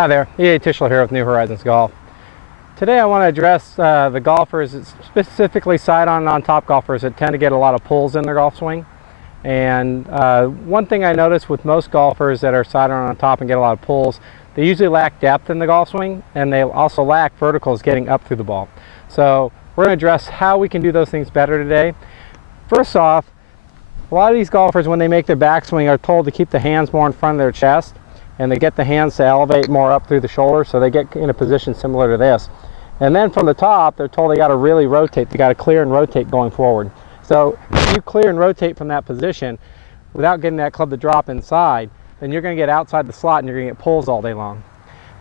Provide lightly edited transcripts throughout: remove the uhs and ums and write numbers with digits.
Hi there, E.A. Tischler here with New Horizons Golf. Today I want to address the golfers, specifically side-on and on-top golfers that tend to get a lot of pulls in their golf swing. And one thing I notice with most golfers that are side-on and on-top and get a lot of pulls, they usually lack depth in the golf swing, and they also lack verticals getting up through the ball. So we're going to address how we can do those things better today. First off, a lot of these golfers, when they make their backswing, are told to keep the hands more in front of their chest, and they get the hands to elevate more up through the shoulder, so they get in a position similar to this. And then from the top, they're told they got to really rotate. They got to clear and rotate going forward. So if you clear and rotate from that position without getting that club to drop inside, then you're going to get outside the slot and you're going to get pulls all day long.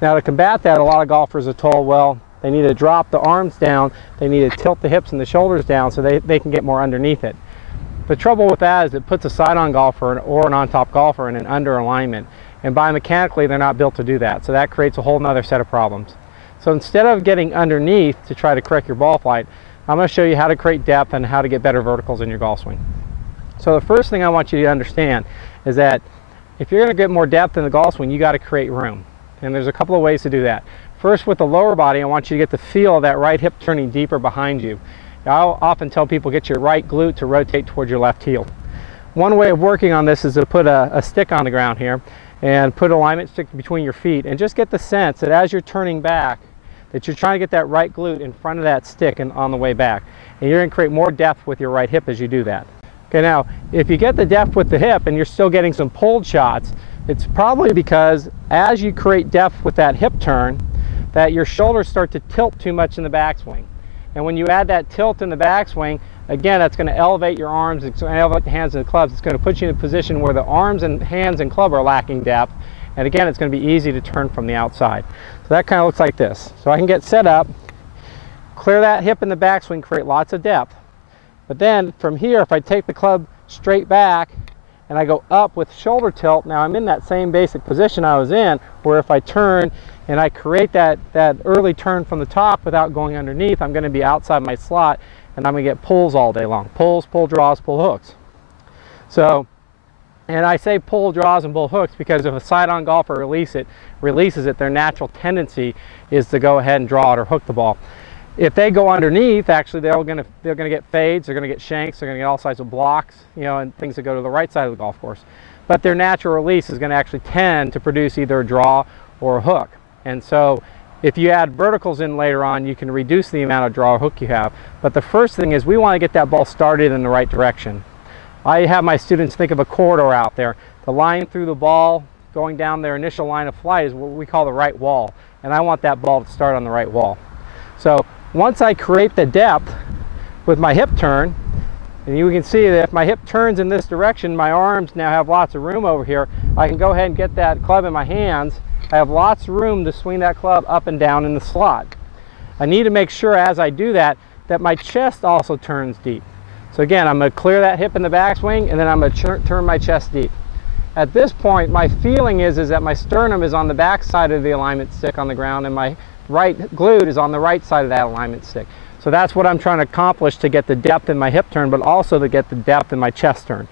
Now to combat that, a lot of golfers are told, well, they need to drop the arms down, they need to tilt the hips and the shoulders down so they can get more underneath it. The trouble with that is it puts a side-on golfer or an on-top golfer in an under alignment. And biomechanically, they're not built to do that. So that creates a whole nother set of problems. So instead of getting underneath to try to correct your ball flight, I'm going to show you how to create depth and how to get better verticals in your golf swing. So the first thing I want you to understand is that if you're going to get more depth in the golf swing, you got to create room. And there's a couple of ways to do that. First, with the lower body, I want you to get the feel of that right hip turning deeper behind you. I'll often tell people, get your right glute to rotate towards your left heel. One way of working on this is to put a stick on the ground here and put an alignment stick between your feet and just get the sense that as you're turning back, that you're trying to get that right glute in front of that stick and on the way back. And you're going to create more depth with your right hip as you do that. Okay, now, if you get the depth with the hip and you're still getting some pulled shots, it's probably because as you create depth with that hip turn, that your shoulders start to tilt too much in the backswing. And when you add that tilt in the backswing, again, that's going to elevate your arms, it's going to elevate the hands and the clubs. It's going to put you in a position where the arms and hands and club are lacking depth. And again, it's going to be easy to turn from the outside. So that kind of looks like this. So I can get set up, clear that hip in the backswing, create lots of depth. But then from here, if I take the club straight back and I go up with shoulder tilt, now I'm in that same basic position I was in, where if I turn and I create that early turn from the top without going underneath, I'm going to be outside my slot and I'm going to get pulls all day long. Pulls, pull draws, pull hooks. So, and I say pull draws and pull hooks because if a side-on golfer releases it, their natural tendency is to go ahead and draw it or hook the ball. If they go underneath, actually they're going to get fades, they're going to get shanks, they're going to get all sides of blocks, you know, and things that go to the right side of the golf course. But their natural release is going to actually tend to produce either a draw or a hook. And so if you add verticals in later on, you can reduce the amount of draw or hook you have. But the first thing is we want to get that ball started in the right direction. I have my students think of a corridor out there. The line through the ball going down their initial line of flight is what we call the right wall. And I want that ball to start on the right wall. So once I create the depth with my hip turn, and you can see that if my hip turns in this direction, my arms now have lots of room over here. I can go ahead and get that club in my hands. I have lots of room to swing that club up and down in the slot. I need to make sure as I do that, that my chest also turns deep. So again, I'm going to clear that hip in the backswing, and then I'm going to turn my chest deep. At this point, my feeling is that my sternum is on the back side of the alignment stick on the ground, and my right glute is on the right side of that alignment stick. So that's what I'm trying to accomplish to get the depth in my hip turn, but also to get the depth in my chest turn.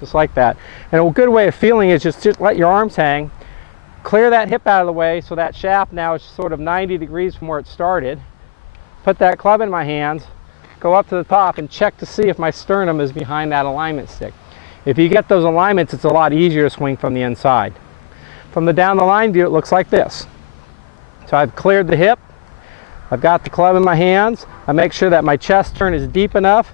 Just like that. And a good way of feeling is just let your arms hang, clear that hip out of the way so that shaft now is sort of 90 degrees from where it started. Put that club in my hands, go up to the top and check to see if my sternum is behind that alignment stick. If you get those alignments, it's a lot easier to swing from the inside. From the down the line view, it looks like this. So I've cleared the hip, I've got the club in my hands, I make sure that my chest turn is deep enough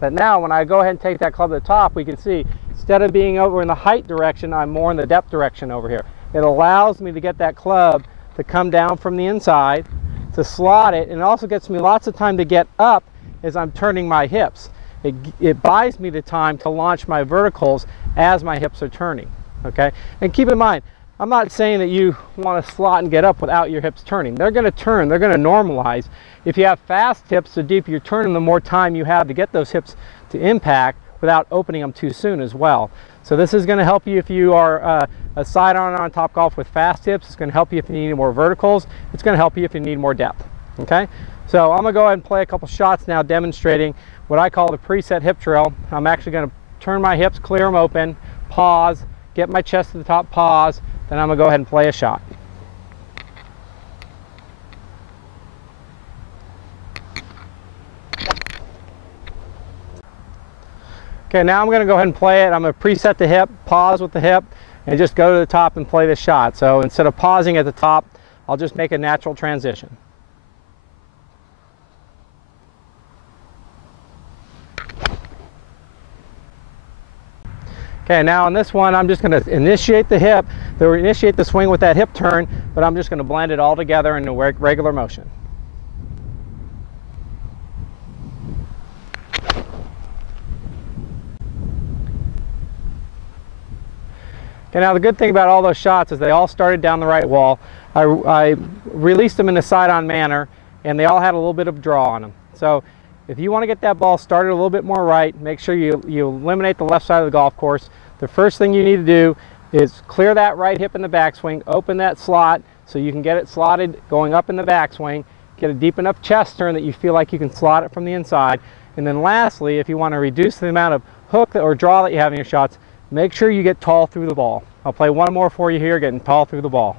that now when I go ahead and take that club to the top, we can see instead of being over in the height direction, I'm more in the depth direction over here. It allows me to get that club to come down from the inside, to slot it, and it also gets me lots of time to get up as I'm turning my hips. It buys me the time to launch my verticals as my hips are turning, okay? And keep in mind, I'm not saying that you want to slot and get up without your hips turning. They're going to turn, they're going to normalize. If you have fast hips, the deeper you turn them, the more time you have to get those hips to impact without opening them too soon as well. So this is going to help you if you are a side-on and on-top golf with fast hips. It's going to help you if you need more verticals. It's going to help you if you need more depth, okay? So I'm going to go ahead and play a couple shots now demonstrating what I call the preset hip drill. I'm actually going to turn my hips, clear them open, pause, get my chest to the top, pause, then I'm going to go ahead and play a shot. Okay, now I'm going to go ahead and play it. I'm going to preset the hip, pause with the hip, and just go to the top and play the shot. So instead of pausing at the top, I'll just make a natural transition. Okay, now on this one, I'm just going to initiate the hip, initiate the swing with that hip turn, but I'm just going to blend it all together into regular motion. Okay, now the good thing about all those shots is they all started down the right wall. I released them in a side-on manner, and they all had a little bit of draw on them. So if you want to get that ball started a little bit more right, make sure you eliminate the left side of the golf course. The first thing you need to do is clear that right hip in the backswing, open that slot so you can get it slotted going up in the backswing, get a deep enough chest turn that you feel like you can slot it from the inside. And then lastly, if you want to reduce the amount of hook or draw that you have in your shots, make sure you get tall through the ball. I'll play one more for you here, getting tall through the ball.